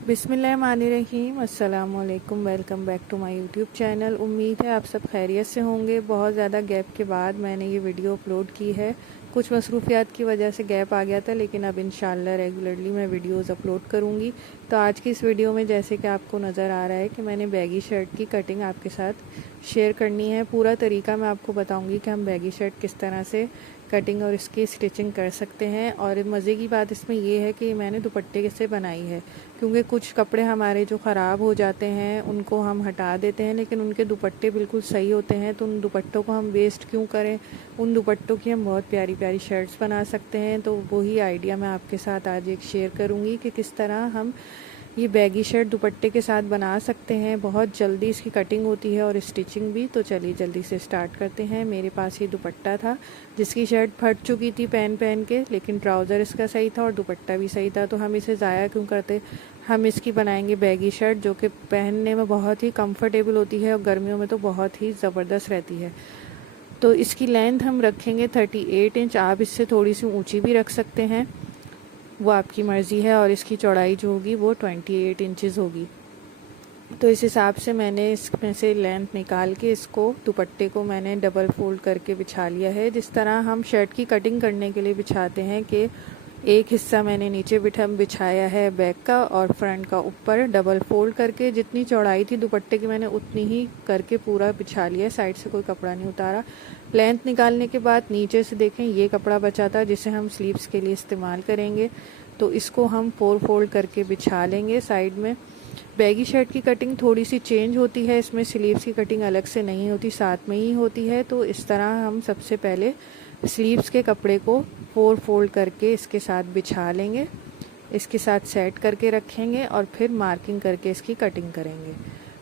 बिस्मिल्लाहिर्रहमानिर्रहीम, अस्सलाम वालेकुम। Welcome back to my YouTube channel. उम्मीद है आप सब खैरियत से होंगे। बहुत ज़्यादा गैप के बाद मैंने ये वीडियो अपलोड की है। कुछ मसरूफियात की वजह से गैप आ गया था, लेकिन अब इंशाल्लाह रेगुलरली मैं वीडियोस अपलोड करूँगी। तो आज की इस वीडियो में जैसे कि आपको नज़र आ रहा है कि मैंने बैगी शर्ट की कटिंग आपके साथ शेयर करनी है। पूरा तरीका मैं आपको बताऊँगी कि हम बैगी शर्ट किस तरह से कटिंग और इसकी स्टिचिंग कर सकते हैं। और मज़े की बात इसमें ये है कि मैंने दुपट्टे से बनाई है, क्योंकि कुछ कपड़े हमारे जो ख़राब हो जाते हैं उनको हम हटा देते हैं, लेकिन उनके दुपट्टे बिल्कुल सही होते हैं। तो उन दुपट्टों को हम वेस्ट क्यों करें, उन दुपट्टों की हम बहुत प्यारी प्यारी शर्ट्स बना सकते हैं। तो वही आइडिया मैं आपके साथ आज एक शेयर करूँगी कि किस तरह हम ये बैगी शर्ट दुपट्टे के साथ बना सकते हैं। बहुत जल्दी इसकी कटिंग होती है और स्टिचिंग भी। तो चलिए जल्दी से स्टार्ट करते हैं। मेरे पास ये दुपट्टा था जिसकी शर्ट फट चुकी थी पहन पहन के, लेकिन ट्राउज़र इसका सही था और दुपट्टा भी सही था। तो हम इसे ज़ाया क्यों करते, हम इसकी बनाएंगे बैगी शर्ट, जो कि पहनने में बहुत ही कंफर्टेबल होती है और गर्मियों में तो बहुत ही ज़बरदस्त रहती है। तो इसकी लेंथ हम रखेंगे 38 इंच। आप इससे थोड़ी सी ऊंची भी रख सकते हैं, वो आपकी मर्ज़ी है। और इसकी चौड़ाई जो होगी वो 28 इंचज़ होगी। तो इस हिसाब से मैंने इसमें से लेंथ निकाल के इसको दुपट्टे को मैंने डबल फोल्ड करके बिछा लिया है। जिस तरह हम शर्ट की कटिंग करने के लिए बिछाते हैं कि एक हिस्सा मैंने नीचे बिछाया है बैक का और फ्रंट का ऊपर डबल फोल्ड करके। जितनी चौड़ाई थी दुपट्टे की मैंने उतनी ही करके पूरा बिछा लिया, साइड से कोई कपड़ा नहीं उतारा। लेंथ निकालने के बाद नीचे से देखें ये कपड़ा बचा था जिसे हम स्लीव्स के लिए इस्तेमाल करेंगे। तो इसको हम 4 फोल्ड करके बिछा लेंगे साइड में। बैगी शर्ट की कटिंग थोड़ी सी चेंज होती है, इसमें स्लीव्स की कटिंग अलग से नहीं होती, साथ में ही होती है। तो इस तरह हम सबसे पहले स्लीव्स के कपड़े को 4 फोल्ड करके इसके साथ बिछा लेंगे, इसके साथ सेट करके रखेंगे और फिर मार्किंग करके इसकी कटिंग करेंगे।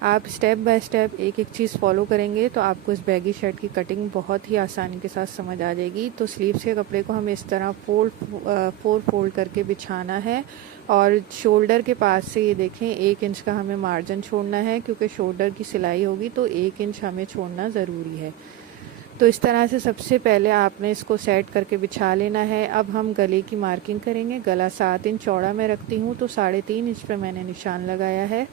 आप स्टेप बाय स्टेप एक एक चीज़ फॉलो करेंगे तो आपको इस बैगी शर्ट की कटिंग बहुत ही आसानी के साथ समझ आ जाएगी। तो स्लीव्स के कपड़े को हमें इस तरह 4 फोल्ड करके बिछाना है और शोल्डर के पास से ये देखें 1 इंच का हमें मार्जिन छोड़ना है, क्योंकि शोल्डर की सिलाई होगी तो 1 इंच हमें छोड़ना ज़रूरी है। तो इस तरह से सबसे पहले आपने इसको सेट करके बिछा लेना है। अब हम गले की मार्किंग करेंगे। गला 7 इंच चौड़ा मैं रखती हूँ, तो 3.5 इंच पे मैंने निशान लगाया है।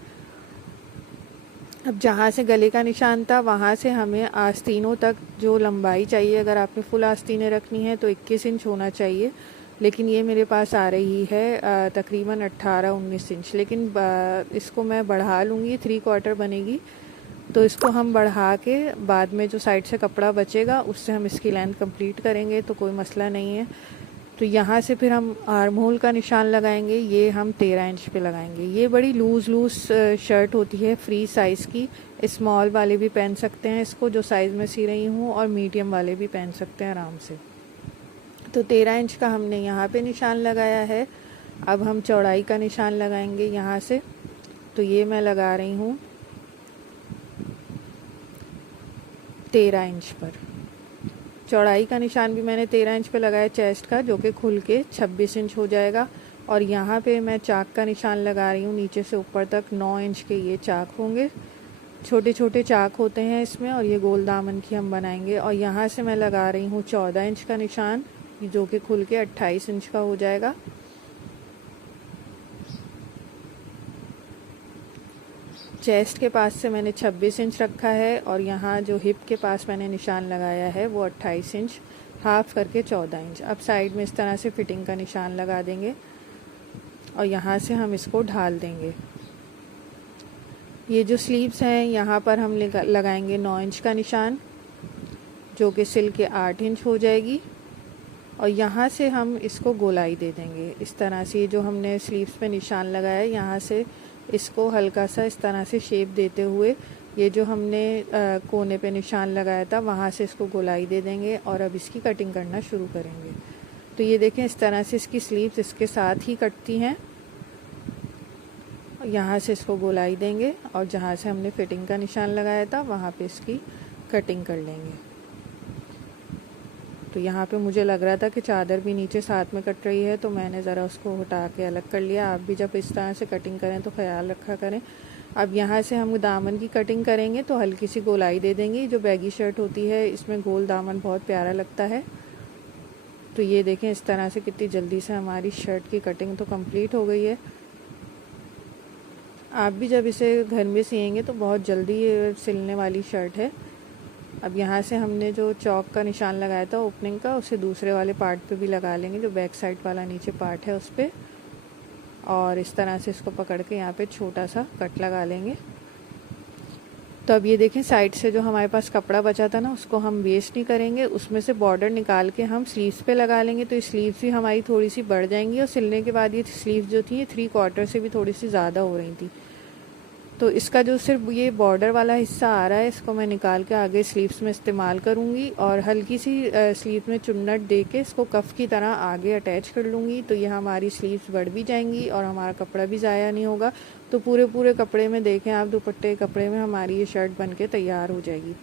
अब जहाँ से गले का निशान था वहाँ से हमें आस्तीनों तक जो लंबाई चाहिए, अगर आपने फुल आस्तीनें रखनी है तो 21 इंच होना चाहिए, लेकिन ये मेरे पास आ रही है तकरीबन 18-19 इंच। लेकिन इसको मैं बढ़ा लूँगी, 3/4 बनेगी। तो इसको हम बढ़ा के बाद में जो साइड से कपड़ा बचेगा उससे हम इसकी लेंथ कंप्लीट करेंगे, तो कोई मसला नहीं है। तो यहाँ से फिर हम आर्म होल का निशान लगाएंगे, ये हम 13 इंच पे लगाएंगे। ये बड़ी लूज़ शर्ट होती है, फ्री साइज़ की। स्मॉल वाले भी पहन सकते हैं इसको, जो साइज़ में सी रही हूँ, और मीडियम वाले भी पहन सकते हैं आराम से। तो 13 इंच का हमने यहाँ पे निशान लगाया है। अब हम चौड़ाई का निशान लगाएंगे यहाँ से। तो ये मैं लगा रही हूँ 13 इंच पर। चौड़ाई का निशान भी मैंने 13 इंच पे लगाया चेस्ट का, जो कि खुल के 26 इंच हो जाएगा। और यहाँ पे मैं चाक का निशान लगा रही हूँ, नीचे से ऊपर तक 9 इंच के ये चाक होंगे। छोटे छोटे चाक होते हैं इसमें, और ये गोल दामन की हम बनाएंगे। और यहाँ से मैं लगा रही हूँ 14 इंच का निशान, जो कि खुल के 28 इंच का हो जाएगा। चेस्ट के पास से मैंने 26 इंच रखा है, और यहाँ जो हिप के पास मैंने निशान लगाया है वो 28 इंच, हाफ करके 14 इंच। अब साइड में इस तरह से फिटिंग का निशान लगा देंगे और यहाँ से हम इसको ढाल देंगे। ये जो स्लीव्स हैं यहाँ पर हम लगाएंगे 9 इंच का निशान, जो कि सिल के 8 इंच हो जाएगी। और यहाँ से हम इसको गोलाई दे देंगे इस तरह से। ये जो हमने स्लीव्स पे निशान लगाया है, यहाँ से इसको हल्का सा इस तरह से शेप देते हुए, ये जो हमने कोने पे निशान लगाया था वहाँ से इसको गोलाई दे देंगे और अब इसकी कटिंग करना शुरू करेंगे। तो ये देखें इस तरह से इसकी स्लीव्स इसके साथ ही कटती हैं। यहाँ से इसको गोलाई देंगे और जहाँ से हमने फिटिंग का निशान लगाया था वहाँ पे इसकी कटिंग कर लेंगे। तो यहाँ पे मुझे लग रहा था कि चादर भी नीचे साथ में कट रही है, तो मैंने ज़रा उसको हटा के अलग कर लिया। आप भी जब इस तरह से कटिंग करें तो ख्याल रखा करें। अब यहाँ से हम दामन की कटिंग करेंगे, तो हल्की सी गोलाई दे देंगे। जो बैगी शर्ट होती है इसमें गोल दामन बहुत प्यारा लगता है। तो ये देखें इस तरह से कितनी जल्दी से हमारी शर्ट की कटिंग तो कंप्लीट हो गई है। आप भी जब इसे घर में सिएंगे तो बहुत जल्दी ये सिलने वाली शर्ट है। अब यहाँ से हमने जो चौक का निशान लगाया था ओपनिंग का, उसे दूसरे वाले पार्ट पे भी लगा लेंगे, जो बैक साइड वाला नीचे पार्ट है उस पर। और इस तरह से इसको पकड़ के यहाँ पे छोटा सा कट लगा लेंगे। तो अब ये देखें, साइड से जो हमारे पास कपड़ा बचा था ना, उसको हम वेस्ट नहीं करेंगे, उसमें से बॉर्डर निकाल के हम स्लीव्स पे लगा लेंगे। तो स्लीव्स भी हमारी थोड़ी सी बढ़ जाएंगी, और सिलने के बाद ये स्लीव्स जो थी ये 3/4 से भी थोड़ी सी ज़्यादा हो रही थी। तो इसका जो सिर्फ ये बॉर्डर वाला हिस्सा आ रहा है, इसको मैं निकाल के आगे स्लीव्स में इस्तेमाल करूँगी, और हल्की सी स्लीव में चुन्नट दे के इसको कफ़ की तरह आगे अटैच कर लूँगी। तो ये हमारी स्लीव्स बढ़ भी जाएंगी और हमारा कपड़ा भी ज़ाया नहीं होगा। तो पूरे कपड़े में देखें आप, दुपट्टे के कपड़े में हमारी ये शर्ट बन के तैयार हो जाएगी।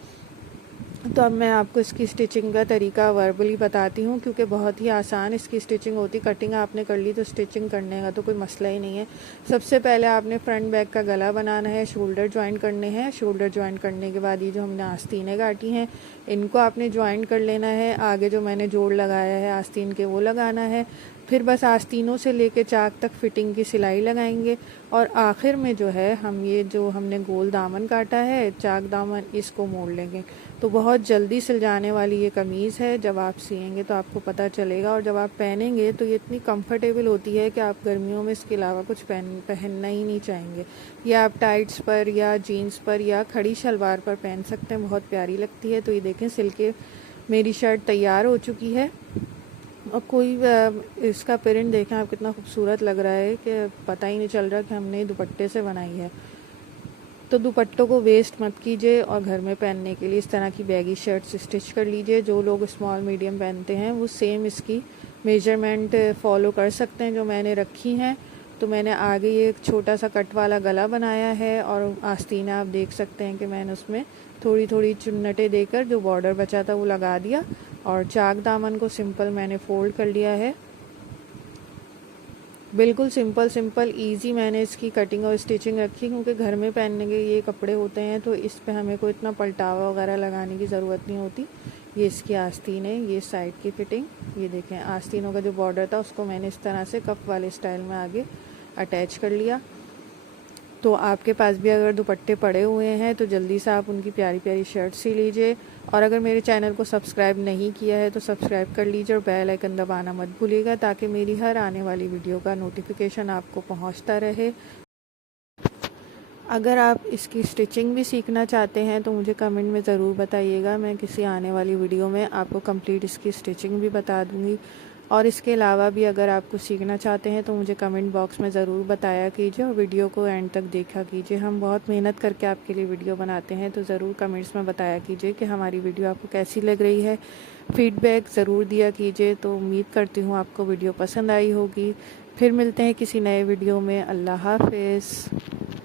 तो अब मैं आपको इसकी स्टिचिंग का तरीका वर्बली बताती हूँ, क्योंकि बहुत ही आसान इसकी स्टिचिंग होती। कटिंग आपने कर ली तो स्टिचिंग करने का तो कोई मसला ही नहीं है। सबसे पहले आपने फ्रंट बैक का गला बनाना है, शोल्डर ज्वाइन करने हैं। शोल्डर ज्वाइन करने के बाद ये जो हमने आस्तीनें काटी हैं, इनको आपने ज्वाइन कर लेना है। आगे जो मैंने जोड़ लगाया है आस्तीन के, वो लगाना है। फिर बस आस्तीनों से लेके चाक तक फिटिंग की सिलाई लगाएंगे, और आखिर में जो है हम ये जो हमने गोल दामन काटा है, चाक दामन, इसको मोड़ लेंगे। तो बहुत जल्दी सिल जाने वाली ये कमीज़ है। जब आप सिएंगे तो आपको पता चलेगा, और जब आप पहनेंगे तो ये इतनी कंफर्टेबल होती है कि आप गर्मियों में इसके अलावा कुछ पहनना ही नहीं चाहेंगे। या आप टाइट्स पर या जीन्स पर या खड़ी शलवार पर पहन सकते हैं, बहुत प्यारी लगती है। तो ये देखें, सिल के मेरी शर्ट तैयार हो चुकी है। और कोई इसका प्रिंट देखें आप, कितना खूबसूरत लग रहा है कि पता ही नहीं चल रहा कि हमने दुपट्टे से बनाई है। तो दुपट्टों को वेस्ट मत कीजिए, और घर में पहनने के लिए इस तरह की बैगी शर्ट्स स्टिच कर लीजिए। जो लोग स्मॉल मीडियम पहनते हैं वो सेम इसकी मेजरमेंट फॉलो कर सकते हैं जो मैंने रखी हैं। तो मैंने आगे ये एक छोटा सा कट वाला गला बनाया है, और आस्तीना आप देख सकते हैं कि मैंने उसमें थोड़ी थोड़ी चुन्नटें देकर जो बॉर्डर बचा था वो लगा दिया, और चाक दामन को सिंपल मैंने फोल्ड कर लिया है। बिल्कुल सिंपल इजी मैंने इसकी कटिंग और स्टिचिंग रखी, क्योंकि घर में पहनने के ये कपड़े होते हैं तो इस पे हमें कोई इतना पलटावा वगैरह लगाने की ज़रूरत नहीं होती। ये इसकी आस्तीन है, ये साइड की फिटिंग। ये देखें, आस्तीनों का जो बॉर्डर था उसको मैंने इस तरह से कप वाले स्टाइल में आगे अटैच कर लिया। तो आपके पास भी अगर दुपट्टे पड़े हुए हैं तो जल्दी से आप उनकी प्यारी प्यारी शर्ट सी लीजिए। और अगर मेरे चैनल को सब्सक्राइब नहीं किया है तो सब्सक्राइब कर लीजिए, और बेल आइकन दबाना मत भूलिएगा, ताकि मेरी हर आने वाली वीडियो का नोटिफिकेशन आपको पहुंचता रहे। अगर आप इसकी स्टिचिंग भी सीखना चाहते हैं तो मुझे कमेंट में ज़रूर बताइएगा। मैं किसी आने वाली वीडियो में आपको कंप्लीट इसकी स्टिचिंग भी बता दूँगी। और इसके अलावा भी अगर आप कुछ सीखना चाहते हैं तो मुझे कमेंट बॉक्स में ज़रूर बताया कीजिए, और वीडियो को एंड तक देखा कीजिए। हम बहुत मेहनत करके आपके लिए वीडियो बनाते हैं, तो ज़रूर कमेंट्स में बताया कीजिए कि हमारी वीडियो आपको कैसी लग रही है। फीडबैक ज़रूर दिया कीजिए। तो उम्मीद करती हूँ आपको वीडियो पसंद आई होगी। फिर मिलते हैं किसी नए वीडियो में। अल्लाह हाफ़िज़।